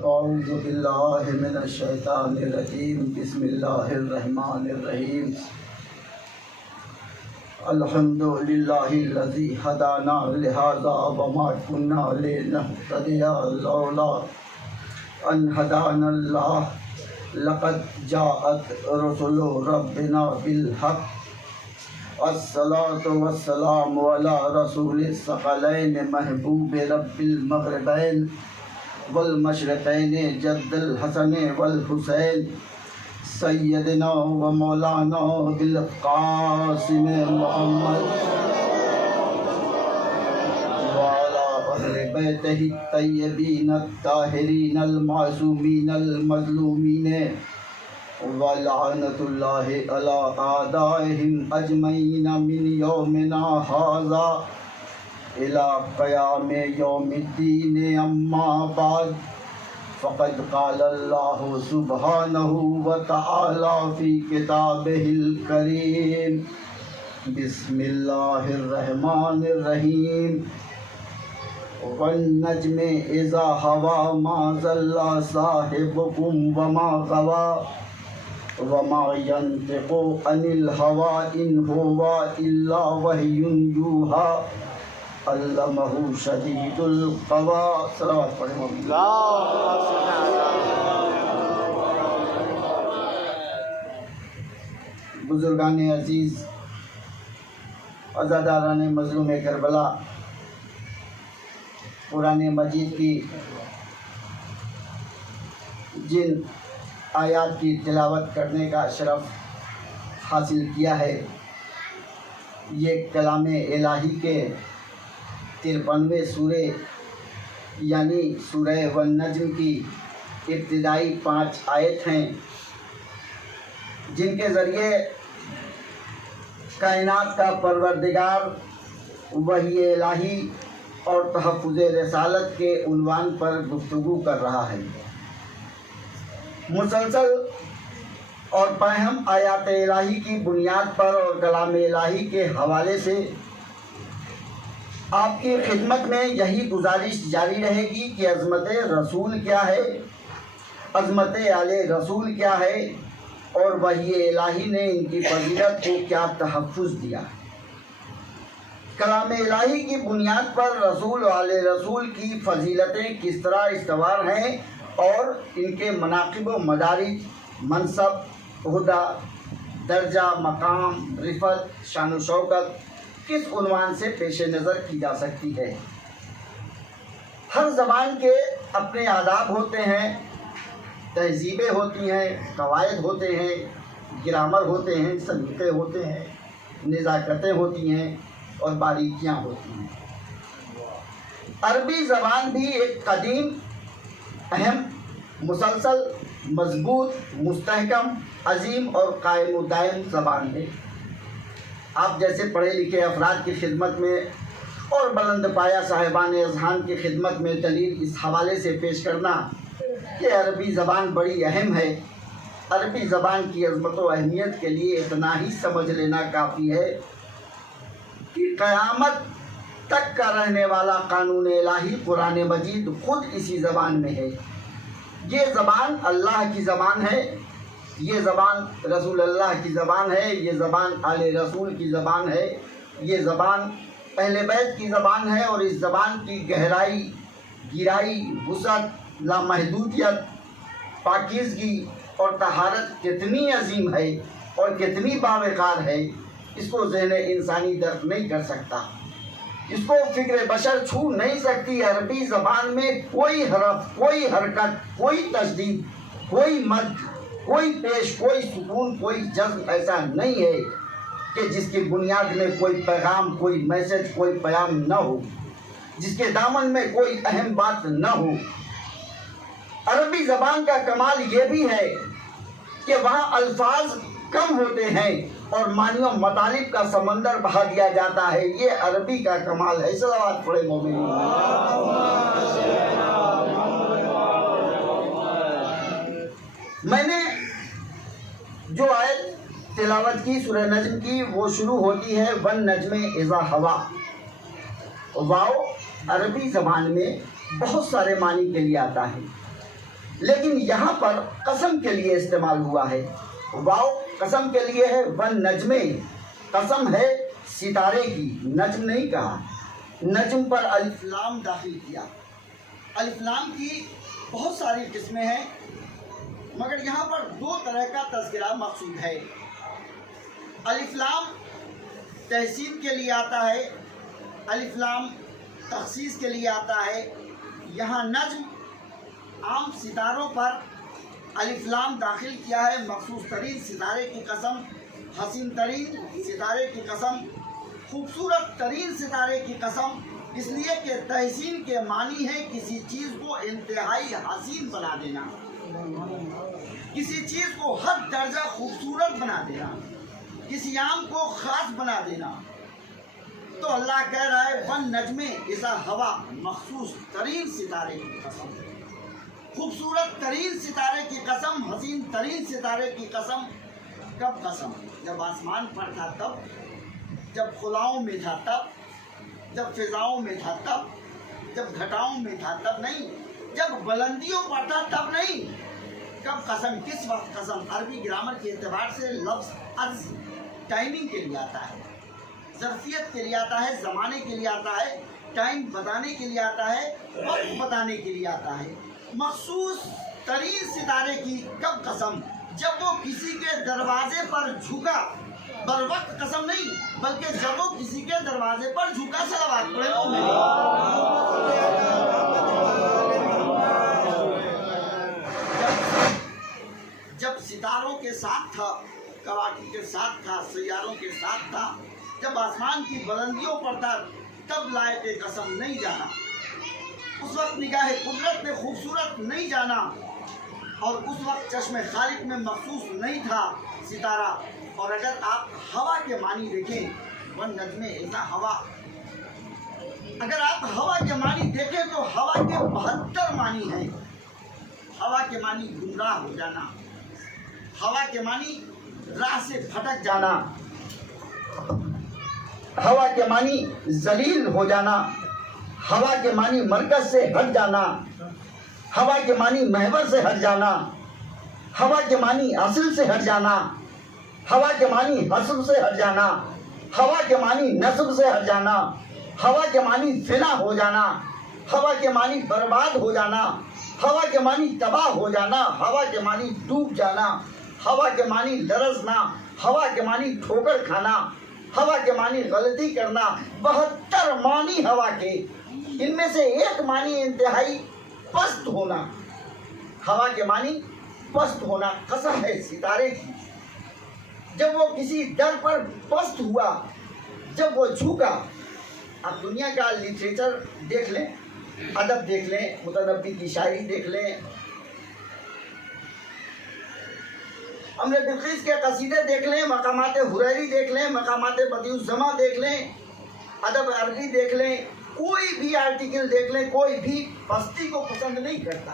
अऊज़ु बिल्लाहि मिनश शैतानिर रजीम बिस्मिल्लाहिर रहमानिर रहीम अल्हम्दुलिल्लाहिल्लज़ी हदाना लिहाज़ा वमा कुन्ना लिनहतदिया लौला अन हदानल्लाह लक़द जाअत रुसुलु रब्बिना बिल हक़्क़ अस्सलातु वस्सलामु अला रसूलिस सकलैन महबूबि रब्बिल मग़रिबैन वल मशरक़ैन जद्दुल हसन वल हुसैन सय्यदना व मौलाना बिल क़ासिम मुहम्मद व अला अहले बैतिही तय्यबीन अत्ताहिरीन अल मासूमीन अल मज़लूमीन व लअनतुल्लाहि अला आदाइहिम अजमईन मिन यौमिना हाज़ा इला क़याम यौमिद्दीन अम्मा बाद फ़क़द क़ाल अल्लाहु सुब्हानहु व तआला फ़ी किताबिहिल करीम बिस्मिल्लाहिर रहमानिर रहीम वन नज्मि इज़ा हवा मा ज़ल्ला साहिबुकुम व मा गवा व मा यंतिक़ु अनिल हवा इन हुवा इल्ला वह्युन यूहा अल्लमहु शदीदुल क़वा। सलावत पढ़ें। बुजुर्गान अजीज़, अज़ादारान मज़लूम करबला, कुरान मजीद की जिन आयात की तिलावत करने का शरफ़ हासिल किया है, ये कलाम इलाही के 53वें सूरे यानी सूरह वन नज्म की इब्तिदाई 5 आयत हैं, जिनके ज़रिए कायनात का परवरदिगार वही इलाही और तहफ़्फ़ुज़ रिसालत के उन्वान पर गुफ्तगू कर रहा है। मुसलसल और पैहम आयात इलाही की बुनियाद पर और कलाम इलाही के हवाले से आपकी खिदमत में यही गुजारिश जारी रहेगी कि अज़मत रसूल क्या है, अज़मत आले रसूल क्या है और वही इलाही ने इनकी फजीलत को क्या तहफ़्फ़ुज़ दिया। कलाम इलाही की बुनियाद पर रसूल आले रसूल की फजीलतें किस तरह इस्तवार हैं और इनके मनाक़िब व मदारिज, मनसब, उहदा, दर्जा, मकाम, रिफ़त, शान व शौकत किस उन्वान से पेश नज़र की जा सकती है। हर ज़बान के अपने आदाब होते हैं, तहज़ीबें होती हैं, कवायद होते हैं, ग्रामर होते हैं, सलीक़े होते हैं, नज़ाकतें होती हैं और बारीकियाँ होती हैं। अरबी ज़बान भी एक कदीम, अहम, मुसलसल, मजबूत, मुस्तहकम, अजीम और कायम व दायम ज़बान है। आप जैसे पढ़े लिखे अफराद की खिदमत में और बुलंद पाया साहिबान अज़हान की खिदमत में दलील इस हवाले से पेश करना कि अरबी ज़बान बड़ी अहम है। अरबी ज़बान की अज़मत व अहमियत के लिए इतना ही समझ लेना काफ़ी है कि क़यामत तक का रहने वाला कानून इलाही कुरान मजीद खुद इसी ज़बान में है। ये ज़बान अल्लाह की ज़बान है, ये ज़बान रसूल अल्लाह की ज़बान है, ये ज़बान आले रसूल की ज़बान है, ये ज़बान अहले बैत की ज़बान है और इस ज़बान की गहराई, गिराई, वुसअत, लामहदूदियत, पाकीज़गी और तहारत कितनी अजीम है और कितनी बावकार है, इसको ज़हन इंसानी दर्क नहीं कर सकता, इसको फ़िक्र बशर छू नहीं सकती। अरबी ज़बान में कोई हरफ, कोई हरकत, कोई तशदीद, कोई मद, कोई पेश, कोई सुकून, कोई जज्म ऐसा नहीं है कि जिसकी बुनियाद में कोई पैगाम, कोई मैसेज, कोई प्याम न हो। जिसके दामन में कोई अहम बात न हो। अरबी ज़बान का कमाल ये भी है कि वहाँ अल्फाज कम होते हैं और मानियों मतालिब का समंदर बहा दिया जाता है। ये अरबी का कमाल है। सलावत पढ़े मोमिन। मैंने जो आयत तिलावत की सूरह नज्म की, वो शुरू होती है वन नज्मे इज़ा हवा। वाओ अरबी ज़बान में बहुत सारे मानी के लिए आता है, लेकिन यहाँ पर कसम के लिए इस्तेमाल हुआ है। वाओ कसम के लिए है। वन नज्मे कसम है सितारे की, नज्म नहीं कहा। नज्म पर अलिफ लाम दाखिल किया। अलिफ लाम की बहुत सारी किस्में हैं, मगर यहाँ पर दो तरह का तज़किरा मक़सूद है। अलिफ लाम तहसीन के लिए आता है, अलिफ लाम तख़सीस के लिए आता है। यहाँ नज्म आम सितारों पर अलिफ लाम दाखिल किया है। मखसूस तरीन सितारे की कसम, हसीन तरीन सितारे की कसम, खूबसूरत तरीन सितारे की कसम, इसलिए कि तहसीन के मानी है किसी चीज़ को इंतहाई हसीन बना देना, किसी चीज़ को हद दर्जा खूबसूरत बना देना, किसी आम को ख़ास बना देना। तो अल्लाह कह रहा है वन नज्मे इज़ा हवा, मखसूस तरीन सितारे की कसम, खूबसूरत तरीन सितारे की कसम, हसीन तरीन सितारे की कसम। कब कसम? जब आसमान पर था तब, जब खुलाओं में था तब, जब फिजाओं में था तब, जब घटाओं में था तब नहीं, जब बुलंदियों पर था तब नहीं। कब कसम? किस वक्त कसम? अरबी ग्रामर के एतबार से लफ्ज़ अर्ज टाइमिंग के लिए आता है, ज़र्फियत के लिए आता है, ज़माने के लिए आता है, टाइम बताने के लिए आता है, वक्त बताने के लिए आता है। मखसूस तरीन सितारे की कब कसम? जब वो किसी के दरवाजे पर झुका, बर वक्त कसम नहीं, बल्कि जब वो किसी के दरवाजे पर झुका। सलावत पढ़े मोमिन। जब सितारों के साथ था, कवाकब के साथ था, सैयारों के साथ था, जब आसमान की बुलंदियों पर था, तब लायक कसम नहीं जाना। उस वक्त निगाह कुदरत ने खूबसूरत नहीं जाना, और उस वक्त चश्मे खालिक में मखसूस नहीं था सितारा। और अगर आप हवा के मानी देखें, वन नज्मे इज़ा हवा, अगर आप हवा के मानी देखें तो हवा के 72 मानी हैं। हवा के मानी गुमराह हो जाना, हवा के मानी राह से भटक जाना, हवा के मानी जलील हो जाना, हवा के मानी मरकज से हट जाना, हवा के मानी महवर से हट जाना, हवा के मानी असल से हट जाना, हवा के मानी हस्ब से हट जाना, हवा के मानी नस्ब से हट जाना, हवा के मानी फिना हो जाना, हवा के मानी बर्बाद हो जाना, हवा के मानी तबाह हो जाना, हवा के मानी डूब जाना, हवा के मानी लरसना, हवा के मानी ठोकर खाना, हवा के मानी गलती करना। 72 मानी हवा के, इनमें से एक मानी इंतहाई पस्त होना। हवा के मानी पस्त होना। कसम है सितारे की, जब वो किसी दर पर पस्त हुआ, जब वो झुका। आप दुनिया का लिटरेचर देख लें, अदब देख लें, मुतनब्बी की शायरी देख लें, अमर बिल्किस के कसीदे देख लें, मकामात हुरैरी देख लें, मकामात बदिउज़्ज़मा देख लें, अदब अरबी देख लें, कोई भी आर्टिकल देख लें, कोई भी पस्ती को पसंद नहीं करता।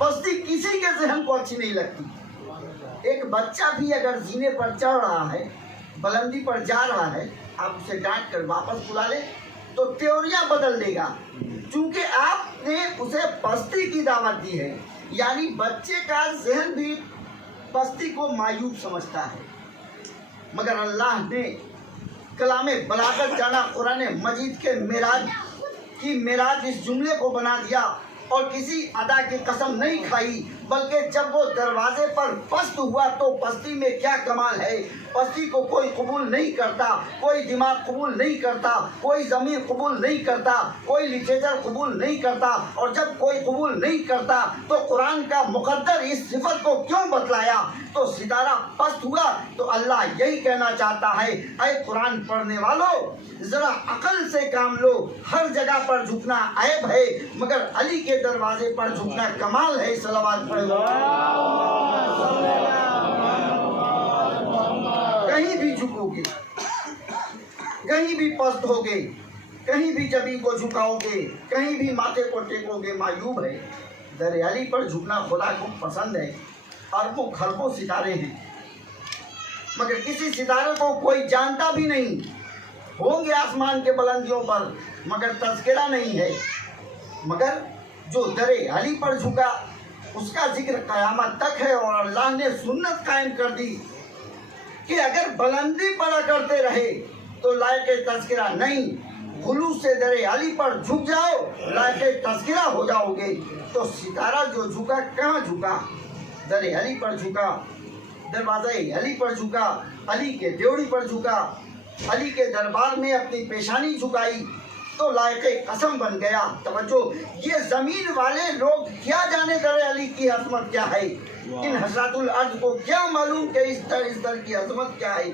पस्ती किसी के ज़हन को अच्छी नहीं लगती। एक बच्चा भी अगर जीने पर चढ़ रहा है, बुलंदी पर जा रहा है, आप उसे डांट कर वापस बुला ले तो त्योरियां बदल देगा, क्योंकि आपने उसे पस्ती की दावत दी है। यानी बच्चे का जहन भी पस्ती को मायूब समझता है। मगर अल्लाह ने कलामे बलागत जाना, कुरान मजीद के मेराज की मेराज इस जुमले को बना दिया और किसी अदा की कसम नहीं खाई, बल्कि जब वो दरवाजे पर पस्त हुआ तो पस्ती में क्या कमाल है। पस्ती को कोई कबूल नहीं करता, कोई दिमाग कबूल नहीं करता, कोई ज़मीन कबूल नहीं करता, कोई लिटरेचर कबूल नहीं करता। और जब कोई कबूल नहीं करता तो कुरान का मुकद्दर इस सिफत को क्यों बतलाया? तो सितारा पस्त हुआ तो अल्लाह यही कहना चाहता है, ऐ कुरान पढ़ने वालों जरा अकल से काम लो। हर जगह पर झुकना ऐब है, मगर अली के दरवाजे पर झुकना कमाल है। सलावत पढ़ो। कहीं भी झुकोगे, कहीं भी पस्त होगे, कहीं भी जबी को झुकाओगे, कहीं भी माथे को टेकोगे, मायूब है। दर अली पर झुकना खुदा को पसंद है। अरबों खरबों सितारे हैं, मगर किसी सितारे को कोई जानता भी नहीं। होंगे आसमान के बुलंदियों पर, मगर तज़किरा नहीं है। मगर जो दरे अली पर झुका उसका जिक्र क़यामत तक है। और अल्लाह ने सुन्नत कायम कर दी कि अगर बुलंदी पड़ा करते रहे तो लायके तज़किरा नहीं, खुलूस से दरे अली पर झुक जाओ, लायके तज़किरा हो जाओगे। तो सितारा जो झुका कहाँ झुका? दरे अली पर झुका, दरवाज़े अली पर झुका, अली के ड्योड़ी पर झुका, अली के दरबार में अपनी पेशानी झुकाई तो लायके कसम बन गया। तवज्जो, ये ज़मीन वाले लोग क्या जाने दरे अली की अज़मत क्या है। इन हज़रातुल अर्ज़ को क्या मालूम कि इस दर की अज़मत क्या है।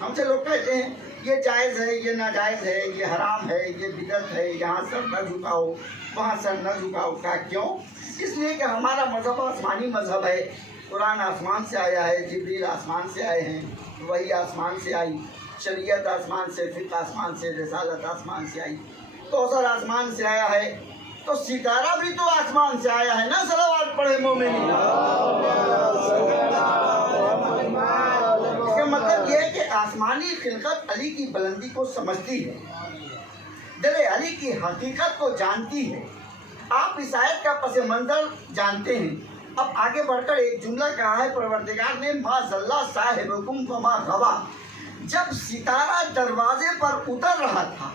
हमसे लोग कहते हैं ये जायज़ है, ये नाजायज़ है, ये हराम है, ये बिदअत है, यहाँ सर न झुकाओ, वहाँ सर न झुकाओ। का क्यों? इसलिए कि हमारा मज़हब आसमानी मज़हब है। कुरान आसमान से आया है, जिब्रील आसमान से आए हैं, वही आसमान से आई, शरीयत आसमान से, फ़िक़्ह आसमान से, रिसालत आसमान से आई, कौसर आसमान से आया है। तो सितारा भी तो आसमान से आया है ना। सलावत पढ़े मोमिन। इसका मतलब यह है कि आसमानी खिलकत अली की बुलंदी को समझती है, दरे अली की हकीकत को जानती है। आप इस आयत का पस मंज़र जानते हैं। अब आगे बढ़कर एक जुमला कहा है परवरदिगार ने, मा ज़ल्ला साहिबुकुम वमा गवा। जब सितारा दरवाजे पर उतर रहा था,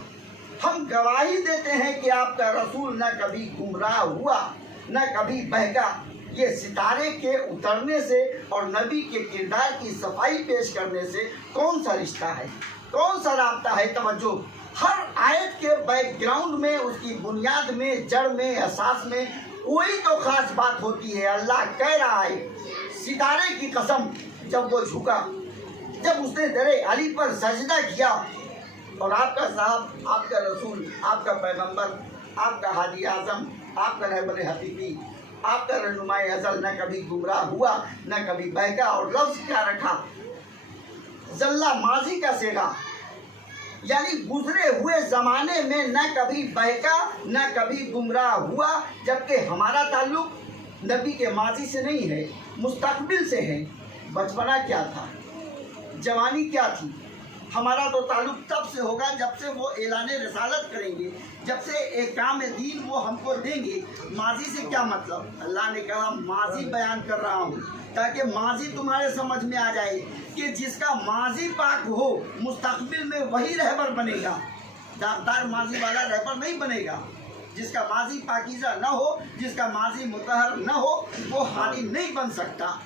हम गवाही देते हैं कि आपका रसूल न कभी गुमराह हुआ, न कभी बहका। ये सितारे के उतरने से और नबी के किरदार की सफाई पेश करने से कौन सा रिश्ता है, कौन सा राब्ता है? तवज्जो, हर आयत के बैकग्राउंड में, उसकी बुनियाद में, जड़ में, असास में कोई तो खास बात होती है। अल्लाह कह रहा है, सितारे की कसम, जब वो झुका, जब उसने दरे अली पर सजदा किया और आपका साहब, आपका रसूल, आपका पैगंबर, आपका हादी आज़म, आपका रहबर हकीकी, आपका रहनुमाए अज़ल न कभी गुमराह हुआ, न कभी बहका। और लफ्ज़ क्या रखा? ज़ल्ला माजी का सेगा, यानी गुजरे हुए ज़माने में न कभी बहका, न कभी गुमराह हुआ। जबकि हमारा ताल्लुक़ नबी के माजी से नहीं है, मुस्तक़बिल से है। बचपना क्या था, जवानी क्या थी, हमारा तो ताल्लुक़ तब से होगा जब से वो ऐलाने रिसालत करेंगे, जब से एक काम दीन वो हमको देंगे। माजी से क्या मतलब? अल्लाह ने कहा माजी बयान कर रहा हूँ ताकि माजी तुम्हारे समझ में आ जाए कि जिसका माजी पाक हो, मुस्तक़बिल में वही रहबर बनेगा। दागदार माजी वाला रहबर नहीं बनेगा। जिसका माजी पाकीज़ा न हो, जिसका माजी मुतहर न हो, वो हादी नहीं बन सकता।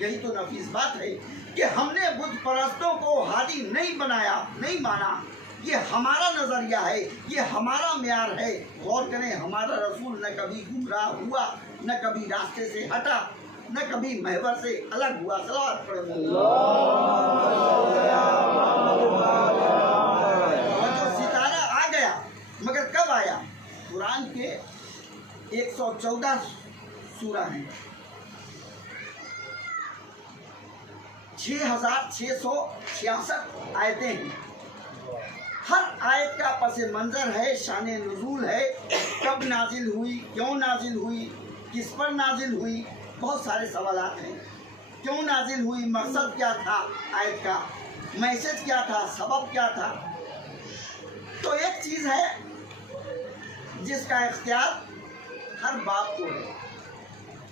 यही तो नफीस बात है कि हमने बुत परस्तों को हादी नहीं बनाया, नहीं माना। ये हमारा नज़रिया है, ये हमारा म्यार है। गौर करें, हमारा रसूल न कभी गुमराह हुआ, न कभी रास्ते से हटा, न कभी महवर से अलग हुआ। सलावत पढ़ो। जो सितारा आ गया, मगर कब आया? कुरान के 114 सूरा हैं, 6666 आयतें हैं। हर आयत का पस मंज़र है, शान नुज़ूल है, कब नाजिल हुई, क्यों नाजिल हुई, किस पर नाजिल हुई, बहुत सारे सवालात हैं। क्यों नाजिल हुई, मकसद क्या था आयत का, मैसेज क्या था, सबब क्या था। तो एक चीज़ है जिसका इख्तियार हर बाप को है,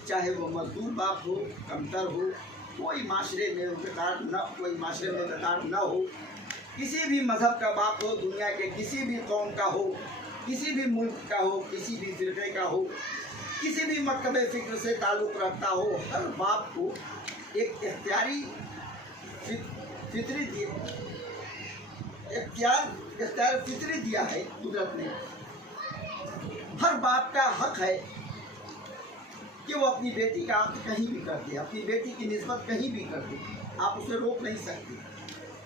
चाहे वो मजदूर बाप हो, कमतर हो, कोई माशरे में बेकार न, कोई माशरे में बेकार न हो, किसी भी मज़हब का बाप हो, दुनिया के किसी भी कौम का हो, किसी भी मुल्क का हो, किसी भी फ़िरक़े का हो, किसी भी मकतबे फ़िक्र से ताल्लुक़ रखता हो, हर बाप को एक इख्तियारी फितरी इख्तियार फितरी दिया है कुदरत ने। हर बाप का हक है कि वो अपनी बेटी का हक कहीं भी कर दे, अपनी बेटी की निस्बत कहीं भी कर दे, आप उसे रोक नहीं सकते।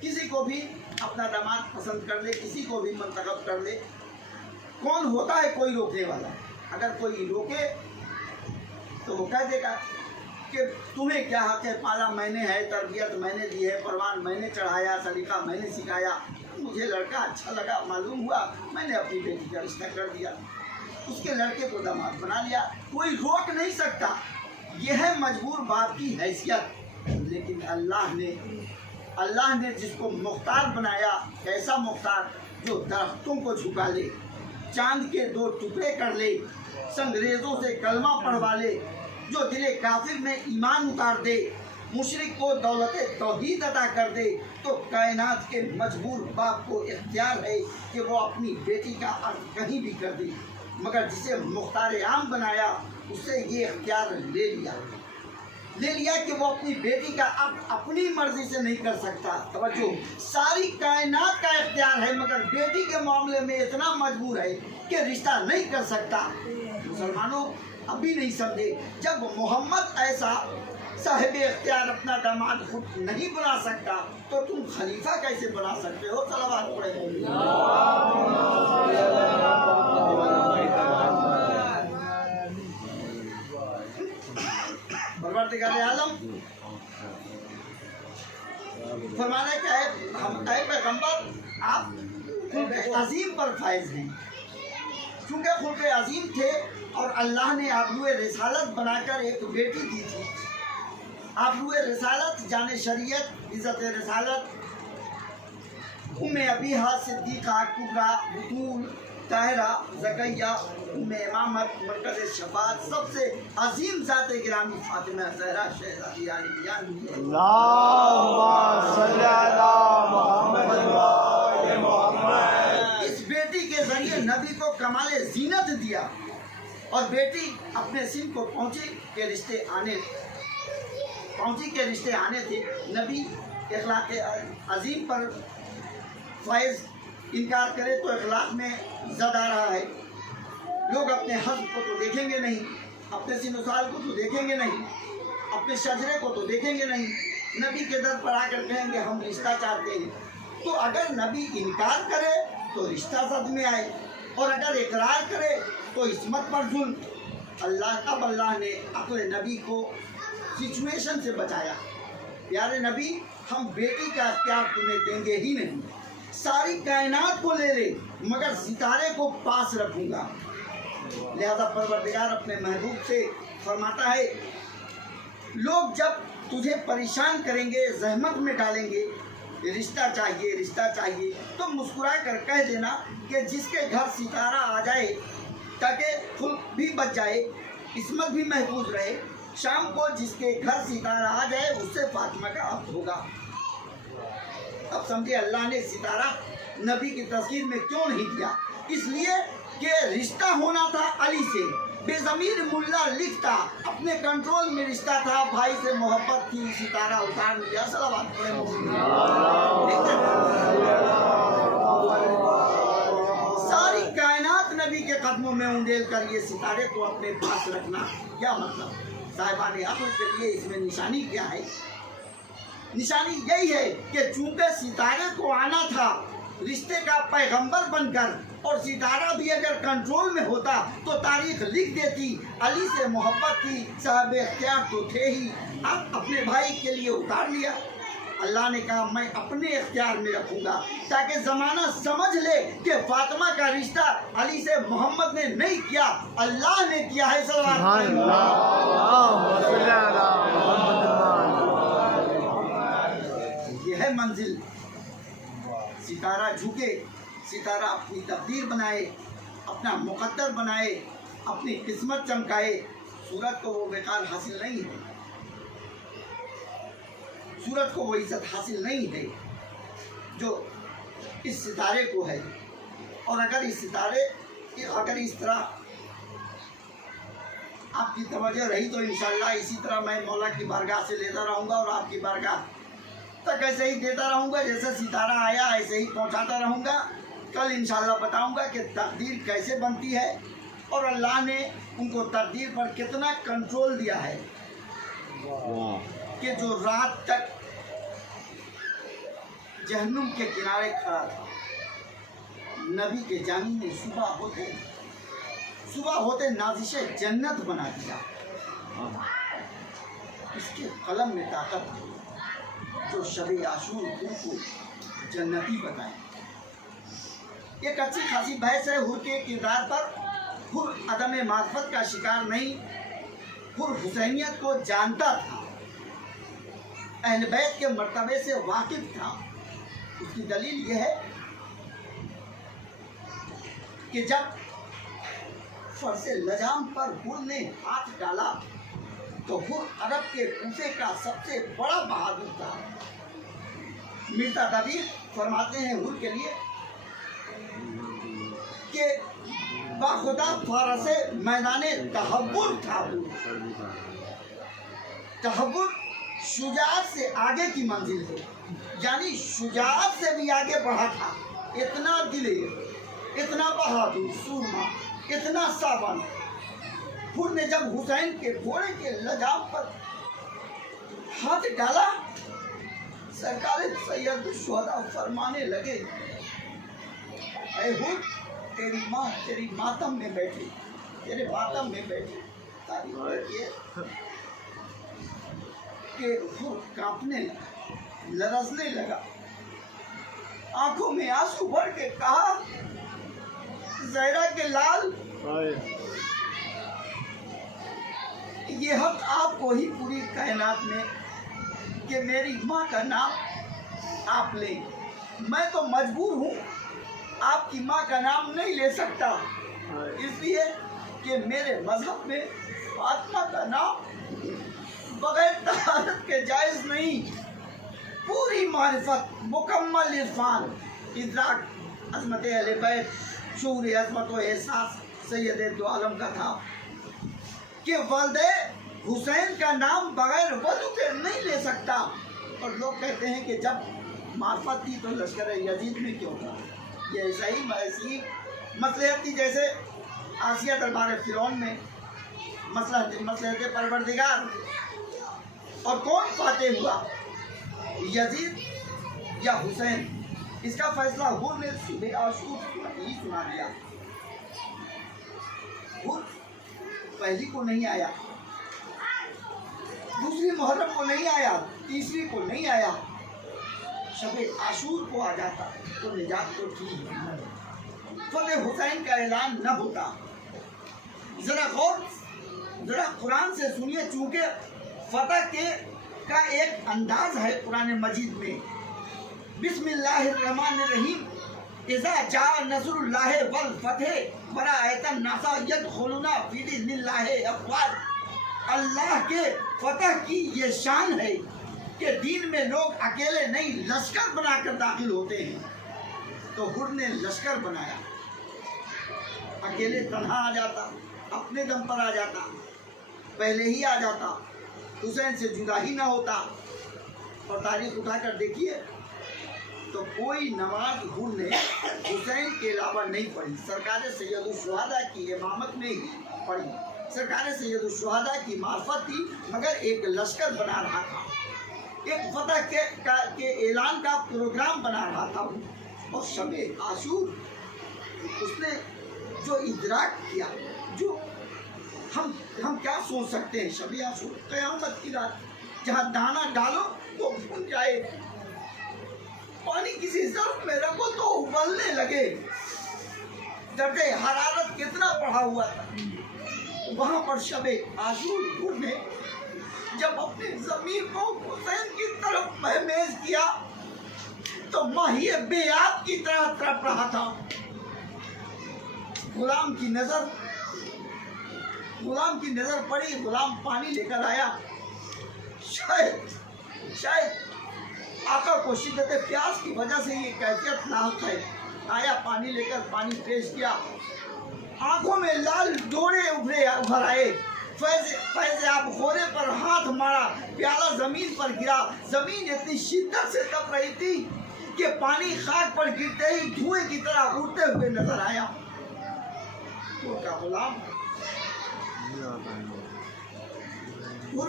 किसी को भी अपना दामाद पसंद कर ले, किसी को भी मंतखब कर ले, कौन होता है कोई रोकने वाला? अगर कोई रोके तो वो कह देगा कि तुम्हें क्या हक है, पाला मैंने है, तरबियत मैंने दी है, परवान मैंने चढ़ाया, सलीका मैंने सिखाया, मुझे लड़का अच्छा लगा, मालूम हुआ, मैंने अपनी बेटी का रिश्ता कर दिया, उसके लड़के को दामाद बना लिया, कोई रोक नहीं सकता। यह है मजबूर बाप की हैसियत। लेकिन अल्लाह ने जिसको मुख्तार बनाया, ऐसा मुख्तार जो दरख्तों को झुका ले, चांद के 2 टुकड़े कर ले, संगरेजों से कलमा पढ़वा ले, जो दिले काफिर में ईमान उतार दे, मुशरिक को दौलत तौहीद अता कर दे, तो कायनात के मजबूर बाप को इख्तियार है कि वो अपनी बेटी का अर्थ कहीं भी कर दे। मगर जिसे मुख्तार आम बनाया, उससे ये इख्तियार ले लिया कि वो अपनी बेटी का अर्थ अपनी मर्जी से नहीं कर सकता। तवज्जो, सारी कायनात का इख्तियार है, मगर बेटी के मामले में इतना मजबूर है कि रिश्ता नहीं कर सकता। मुसलमानों, अभी नहीं समझे, जब मोहम्मद ऐसा साहिब इख्तियार अपना दामाद खुद नहीं बना सकता, तो तुम खलीफा कैसे बना सकते हो? सलावत पढ़े। परवरदिगार आलम फरमाने का है, हम पैगंबर आप खुल्क़ अजीम पर फायज हैं। चूँकि खुल्क़ अजीम थे और अल्लाह ने आबरूए रिसालत बनाकर एक बेटी दी थी। आबरूए रिसालत, जाने शरीयत, इज़्ज़त रिसालत, उम्मे अबीहा, सिद्दीक़ा, कुबरा, बुतूल, ताहिरा, ज़कैया, उम्मे इमामत, मरकज़ शफ़ाअत, सबसे अजीम ज़ात गिरामी फ़ातिमा ज़हरा शहज़ादी आलियान। इस बेटी के ज़रिए नबी को कमाले ज़ीनत दिया और बेटी अपने सिन को पहुँची के रिश्ते आने थे। नबी इखलाक अजीम पर फैज़ इनकार करे तो इखलाक में ज़द आ रहा है। लोग अपने हज़्ब को तो देखेंगे नहीं, अपने सिनुसाल को तो देखेंगे नहीं, अपने शजरे को तो देखेंगे नहीं, नबी के दर पर आकर कहेंगे हम रिश्ता चाहते हैं। तो अगर नबी इनकार करे तो रिश्ता ज़द में आए, और अगर इकरार करे तो इस्मत पर जुल्म। अल्लाह ने अक्ल नबी को सिचुएशन से बचाया। प्यारे नबी, हम बेटी का इख्तियार तुम्हें देंगे ही नहीं, सारी कायनात को ले ले, मगर सितारे को पास रखूँगा। लिहाजा परवरदिगार अपने महबूब से फरमाता है, लोग जब तुझे परेशान करेंगे, जहमत में डालेंगे, रिश्ता चाहिए, तो मुस्कुरा कर कह देना कि जिसके घर सितारा आ जाए, ताकि खुल्क भी बच जाए, इस्मत भी महफूज रहे, शाम को जिसके घर सितारा आ जाए उससे फातिमा का अब्द होगा। अब समझे अल्लाह ने सितारा नबी की तस्वीर में क्यों नहीं दिया? इसलिए कि रिश्ता होना था अली से। बेज़मीर मुल्ला लिखता, अपने कंट्रोल में रिश्ता था, भाई से मोहब्बत थी, सितारा उतार लिया। सलावत पढ़े। सारी कायनात नबी के कदमों में उंडेल कर ये सितारे को अपने पास रखना क्या मतलब? साहिबान अक़्ल के लिए इसमें निशानी क्या है? निशानी यही है कि चूंकि सितारे को आना था रिश्ते का पैगंबर बनकर, और सितारा भी अगर कंट्रोल में होता तो तारीख लिख देती, अली से मोहब्बत थी, साहब इख्तियार तो थे ही, अब अपने भाई के लिए उतार लिया। अल्लाह ने कहा मैं अपने इख्तियार में रखूँगा, ताकि ज़माना समझ ले कि फातिमा का रिश्ता अली से मोहम्मद ने नहीं किया, अल्लाह ने किया है। यह है मंजिल। सितारा झुके, सितारा अपनी तकदीर बनाए, अपना मुकद्दर बनाए, अपनी किस्मत चमकाए। सूरत को वो बेकार हासिल नहीं है, सूरत को वो इज्जत हासिल नहीं है जो इस सितारे को है। और अगर इस तरह आपकी तवज्जो रही तो इंशाल्लाह इसी तरह मैं मौला की बारगाह से लेता रहूँगा और आपकी बारगाह तक ऐसे ही देता रहूँगा। जैसे सितारा आया ऐसे ही पहुँचाता रहूँगा। कल इंशाल्लाह बताऊँगा कि तकदीर कैसे बनती है और अल्लाह ने उनको तकदीर पर कितना कंट्रोल दिया है कि जो रात तक जहन्नुम के किनारे खड़ा था, नबी के जानी ने सुबह होते नाजिश जन्नत बना दिया। इसके कलम में ताकत है जो शब आशूर को जन्नती बताए। एक अच्छी खासी बहस है हुर के किरदार पर। हुर अदम मार्फत का शिकार नहीं, हुर हुसैनियत को जानता था, अहल बैत के मर्तबे से वाकिफ था। उसकी दलील यह है कि जब फर्श लजाम पर हुर ने हाथ डाला तो हुर अरब के कूफे का सबसे बड़ा बहादुर था। मिर्जा दबीर फरमाते हैं हुर के लिए कि बाखुदा फारसे मैदाने तहव्वुर था। तहव्वुर शुजाअत से आगे की मंजिल है, यानी शुजाअत से भी आगे बढ़ा था। इतना दिलेर, इतना बहादुर सूरमा, इतना सावन। हुर ने जब हुसैन के घोड़े के लगाम पर हाथ डाला, सरकार सैयद शुहदा फरमाने लगे, ऐ हुर, तेरी माँ तेरी मातम में बैठी, तेरे मातम में बैठी। तारीफ कि हुर कांपने लगा, लरसने लगा, आंखों में आंसू भर के कहा, ज़हरा के लाल, ये हक आपको ही पूरी कायनात में कि मेरी माँ का नाम आप लें। मैं तो मजबूर हूँ, आपकी माँ का नाम नहीं ले सकता, इसलिए कि मेरे मजहब में फातिमा का नाम बगैर तहारत के जायज़ नहीं। पूरी मारिफत, मुकम्मल इरफान, इदराक अज़मत अहले बैत, शूर अज़मत व एहसास सैयद दो आलम का था कि वालिदे हुसैन का नाम बगैर वजू के नहीं ले सकता। और लोग कहते हैं कि जब मार्फत थी तो लश्कर यजीद में क्यों था? ये ऐसी मसलहत थी जैसे आसिया दरबार फिरौन में मसलहत परवरदिगार। और कौन फातेह हुआ, यजीद या हुसैन? इसका फैसला हुर ने सुबह आशूर ही सुना दिया। हुर पहली को नहीं आया, दूसरी मुहर्रम को नहीं आया, तीसरी को नहीं आया, शबे आशूर को आ जाता तो निजात तो थी। फतेह हुसैन का ऐलान न होता। जरा कुरान से सुनिए, चूंकि फतह का एक अंदाज है कुरान मजीद में। बिस्मिल्लाहिर्रहमानिर्रहीम, इज़ा जा नसरुल्लाहि वल फतह वराअयतन नासा यदखुलूना फी दीनिल्लाहि अफ़वाज। अल्लाह के फतह की ये शान है कि दीन में लोग अकेले नहीं, लश्कर बनाकर दाखिल होते हैं। तो हुर ने लश्कर बनाया, अकेले तन्हा आ जाता, अपने दम पर आ जाता, पहले ही आ जाता, हुसैन से जुदा ही ना होता। और तारीख उठाकर देखिए तो कोई नमाज हुर ने हुसैन के अलावा नहीं पढ़ी। सरकार सैयद शुहदा की इमामत में ही पढ़ी। सरकार सैयद शुहदा की मार्फत थी, मगर एक लश्कर बना रहा था, एक फतह के ऐलान का प्रोग्राम बना रहा था। और शबे आशूर उसने जो इदराक किया, जो हम क्या सोच सकते हैं। शबे आशूर क़यामत की रात, जहाँ दाना डालो तो भून जाए, पानी किसी ज़र्फ़ में रखो तो उबलने लगे, दर्जे हरारत कितना बढ़ा हुआ था। वहाँ पर शबे आशूर ने जब अपनी ज़मीर को हुसैन की तरफ महमेज किया तो माहिए बेआब की तरह तड़प रहा था। गुलाम की नज़र पड़ी, गुलाम पानी लेकर आया। शायद आका को शिद्दत प्यास की वजह से ये कैफियत लाहक है। आया, पानी लेकर पानी पेश किया, आंखों में लाल डोरे उभर आए। फैज़ आप घोड़े पर हाथ मारा, प्याला जमीन पर गिरा। जमीन इतनी शिद्दत से तप रही थी कि पानी खाक पर गिरते ही धुएं की तरह उड़ते हुए नजर आया। हुर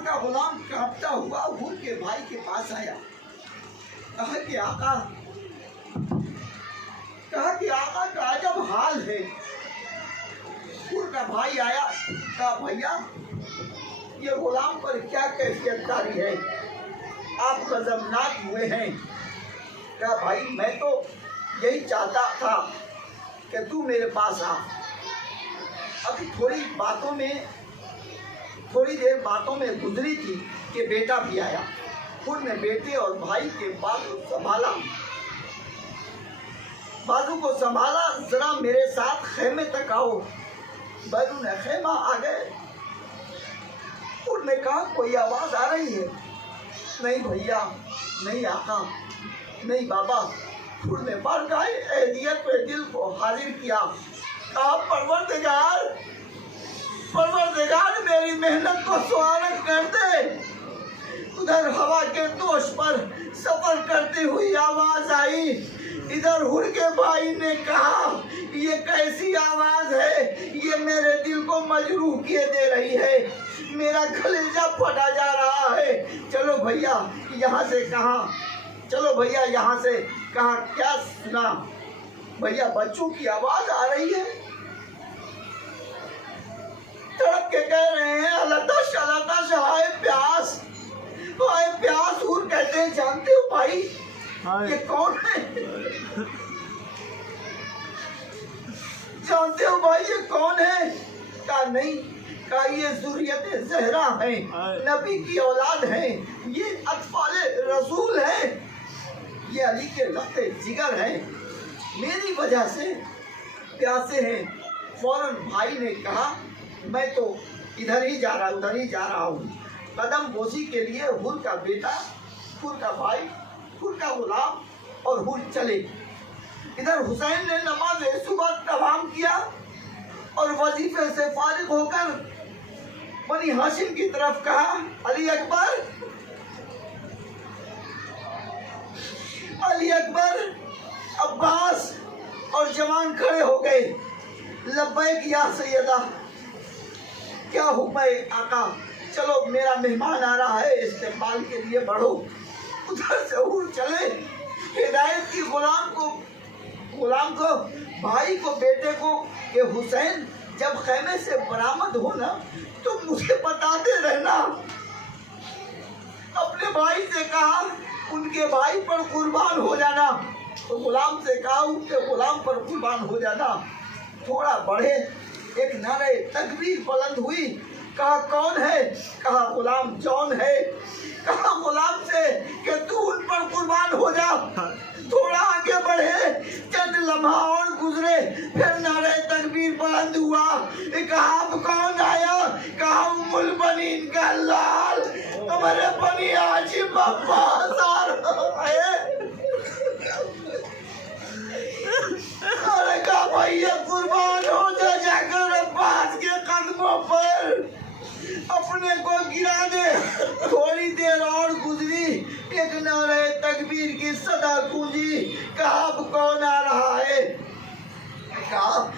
का गुलाम कांपता हुआ हुर के भाई के पास आया। कहा कि आका का अजब हाल है। हुर का भाई आया, कहा भैया ये गुलाम पर क्या कैफियत तारी है, आप गजबनाक हुए हैं। कहा भाई मैं तो यही चाहता था कि तू मेरे पास आ। अभी थोड़ी देर बातों में गुजरी थी कि बेटा भी आया। हुर ने बेटे और भाई के बाजू को संभाला, जरा मेरे साथ खेमे तक आओ। बैरून खेमा आ गए। हुर ने कहा कोई आवाज आ रही है? नहीं भैया, नहीं आका, नहीं बाबा। हुर ने बारगाह एहदियत पे दिल को हाजिर किया। कहा परवरदिगार मेरी मेहनत को स्वागत कर दे। उधर हवा के दोष पर सफर करती हुई आवाज आई। इधर हुर के भाई ने कहा ये कैसी आवाज है, ये मेरे दिल को मजरूह किए दे रही है, मेरा कलेजा फटा जा रहा है। चलो भैया यहाँ से कहा क्या सुना? भैया बच्चों की आवाज आ रही है, तड़प के कह रहे हैं अलतश हाय प्यास, हाय प्यास। हुर कहते हैं जानते हो भाई ये कौन है? जानते हो भाई ये कौन है? कहा नहीं। कहा ये ज़ुर्रियत ज़हरा है, नबी की औलाद है, ये अतफाले रसूल है, ये अली के लफ्ते जिगर हैं, मेरी वजह से प्यासे हैं। फौरन भाई ने कहा मैं तो उधर ही जा रहा हूँ। कदम बोसी के लिए हुर का बेटा, हुर का भाई, हुर का गुलाम और हुर चले। इधर हुसैन ने नमाज सुबह तमाम किया और वजीफे से फारिग होकर बनी हाशिम की तरफ कहा अली अकबर, अब्बास और जवान खड़े हो गए। लब्बैक या सैयदा, क्या हुक्म है आका? चलो मेरा मेहमान आ रहा है, इस्तेमाल के लिए बढ़ो। उधर से हुर चले। हिदायत की गुलाम को भाई को बेटे को कि हुसैन जब खैमे से बरामद हो ना तो मुझे बताते रहना। अपने भाई से कहा उनके भाई पर कुर्बान हो जाना, तो गुलाम से कहा उनके गुलाम पर कुर्बान हो जाना। थोड़ा बढ़े, एक नारे तकबीर बुलंद हुई। कहा कौन है? कहा गुलाम जॉन है। कहा गुलाम से कि तू उन पर कुर्बान हो जा। थोड़ा आगे बढ़े, चंद लम्हा और गुजरे, फिर नारे तकबीर बुलंद हुआ। कहा अब कौन आया? कहा उम्मुल बनीन का लाल, हमारे बनी हाशिम अब्बास आए। अरे कहा भैया कुर्बान हो जा, जाकर अब्बास के कदमों पर अपने को गिरा दे। थोड़ी देर और गुजरी, एक नारे तकबीर की सदा गूंजी। कहा अब कौन आ रहा है? कहा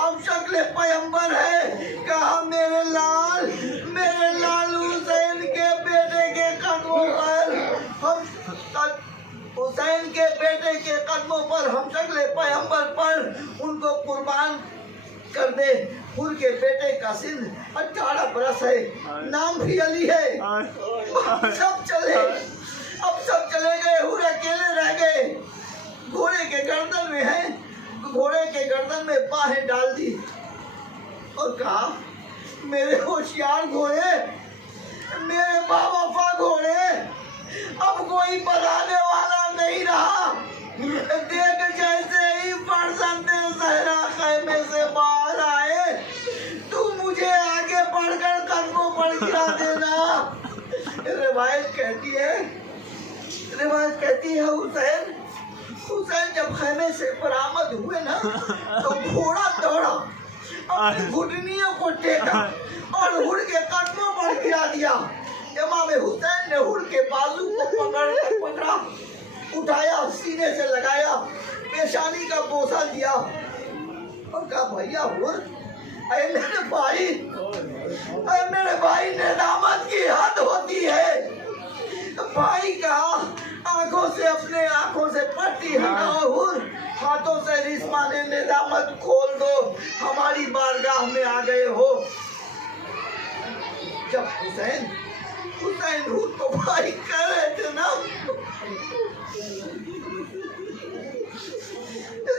हम शक्ल पैगंबर है। कहा मेरे लाल हुसैन के बेटे के कदमों पर हम शक्ल पैगंबर पर उनको कुर्बान कर दे। हुर के बेटे का सिन 18 बरस है, नाम भी अली है। सब चले गए, हुर अकेले रह गए। घोड़े के गर्दन में बाहें डाल दी और कहा मेरे होशियार घोड़े, मेरे बावफा घोड़े, अब कोई बगाने वाला नहीं रहा। देख जैसे ही फरजंद ज़हरा खैमे से बाहर आए, तू मुझे आगे बढ़कर कदमों पर गिरा देना। रिवायत कहती है हुसैन जब खैमे से बरामद हुए ना तो घोड़ा दौड़ा, अपनी घुटनियों को टेका और हुर के कदमों पर गिरा दिया। इमाम हुसैन ने हुर के बाजू को पकड़ा, उठाया, सीने से लगाया, पेशानी का बोसा दिया और कहा भैया हुर, अरे मेरे भाई नेदामत की हद होती है। भाई का आंखों से, अपने आंखों से पट्टी हटाओ हुर, हाथों से रिश्मा ने नेदामत खोल दो, हमारी बारगाह में आ गए हो। जब हुसैन हुर को भाई कह रहे थे ना,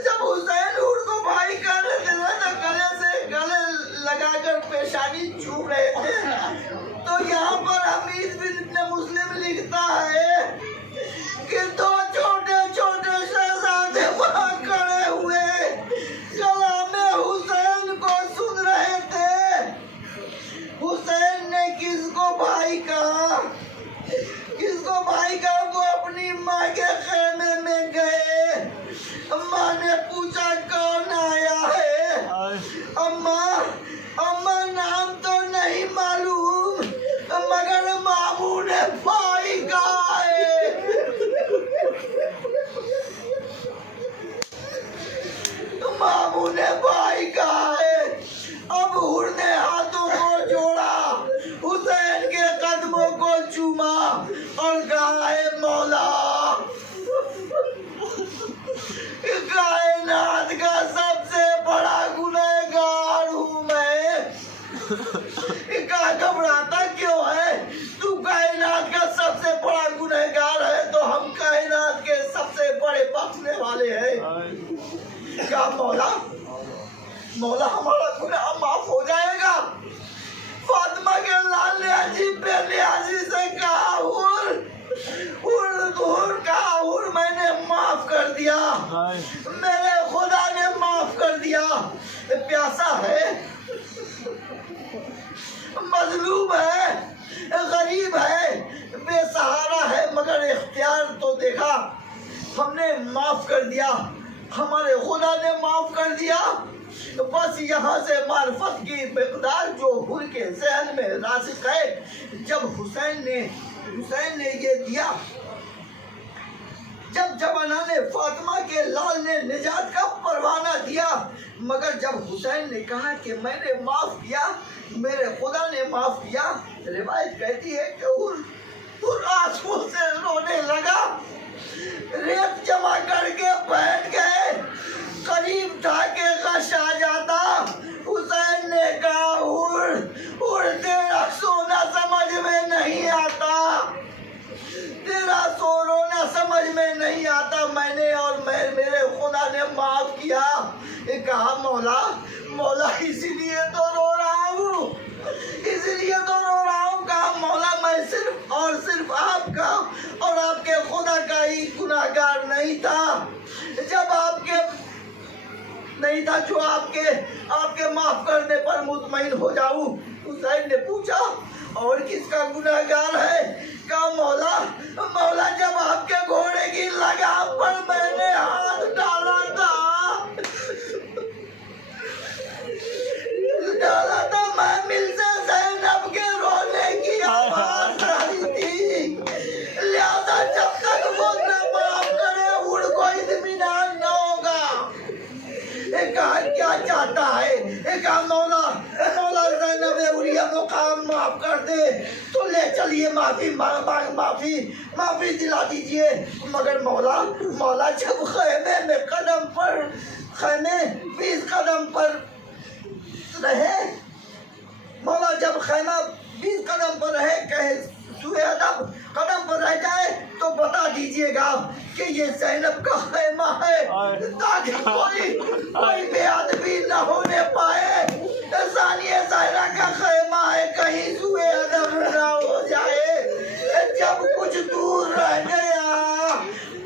जब हुसैन हुर को भाई कह रहे थे ना, तो गले लगाकर पेशानी चूम रहे थे। तो यहाँ पर हमीद बिन इब्न मुस्लिम लिखता है कि दो छोटे छोटे शहजादे वहाँ खड़े हुए कलामे हुसैन को सुन रहे थे। हुसैन ने किसको भाई कहा, किसको भाई कहा? वो अपनी माँ के खेमे में गए। अम्मा ने पूछा कौन आया है? अम्मा नाम तो नहीं मालूम, मगर मामू ने भाई कहा है। मामू ने भाई कहा है। अब हुर ने हाथों को जोड़ा, हुसैन के कदमों को चूमा और कहा है मौला, कायनात का सबसे बड़ा गुनहगार हूँ मैं। क्या घबराता क्यों है? तू कायनात का सबसे बड़ा गुनहगार है तो हम कायनात के सबसे बड़े बख्शने वाले हैं। क्या मौला हमारा गुनाह माफ हो जाएगा? फातिमा के लाल ने अजीब बेनियाजी से कहा हुर मैंने माफ कर दिया, मेरे खुदा ने माफ कर दिया। प्यासा है, मजलूम है, गरीब है, बेसहारा है, मगर इख्तियार तो देखा, हमने माफ कर दिया, हमारे खुदा ने माफ कर दिया। तो बस यहाँ से मार्फत की मिकदार जो हुर के जहन में रासिक है। जब हुसैन ने ये दिया, जब जमाना ने फातिमा के लाल ने निजात का परवाना दिया, मगर जब हुसैन ने कहा कि मैंने माफ किया, मेरे खुदा ने माफ किया, रिवायत कहती है कि हुर आंसुओं से रोने लगा, रेत जमा करके बैठ गए। करीब था कि गश आ जाता। हुसैन ने कहा हुर तेरा सोना समझ में नहीं आता, तेरा रोना समझ में नहीं आता। मैंने और मेरे खुदा ने माफ किया। ये कहा मौला इसीलिए तो रो रहा हूँ, इसलिए तो रो रहा हूँ। कहा मौला मैं सिर्फ और सिर्फ आपका और आपके खुदा का ही गुनाहगार नहीं था, जो आपके माफ करने पर मुतमईन हो जाऊं। हुसैन ने पूछा और किसका गुनाहगार है? कहा मौला जब आपके घोड़े की लगाम पर मैंने हाथ डाला था महमिल से ज़ैनब के रोने की आवाज आ रही थी। लिहाजा जब तक वो न माफ करे उनको इत्मीनान न होगा। कहा क्या चाहता है? कहा मौला ज़ैनब उरिया को काम माफ कर दे तो ले चलिए, माफी दिला दीजिए। मगर मौला जब खैमे में खैमे 20 कदम पर रहे, मौला जब खैमा 20 कदम पर रहे, कहे सुए अदब कदम पर रह जाए तो बता दीजिएगा कि ये ज़ैनब का खैमा है, ताकि कोई बेअदबी न होने पाए। सानिया ज़ाहिरा का खैमा है, कहीं सुए अदब न हो जाए। जब कुछ दूर रह गया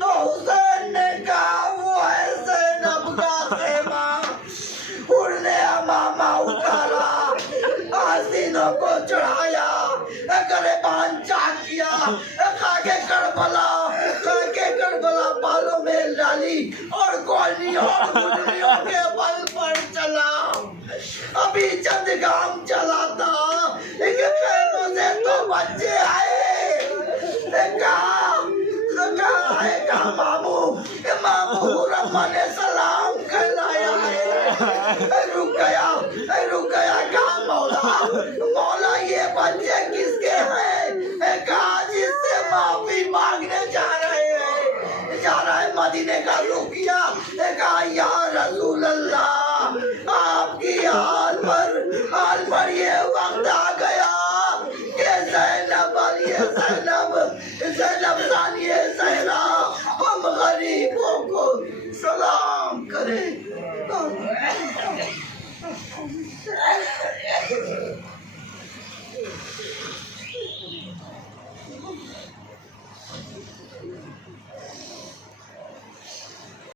तो हुसैन ने कहा वो है ज़ैनब का खैमा। उड़ने अमामा उतारा, आस्तीनों को चढ़ाया, गरेबान चाक किया, खाके करबला बालों में डाली और गोलियों और गुदलियों के बल पर चला। अभी चंद गाम चला था कहा मामू रम्मा ने सलाम कहलाया है। रुक गया कहा मौला ये बच्चे किसके हैं? कहा जिससे माफी मांगने जा रहा है मदीने का रुख किया। कहा या रसूल अल्लाह आपकी हाल पर ये वक्त आ गया कि ज़ैनब सानिए ज़हरा हम गरीबों को सलाम करें।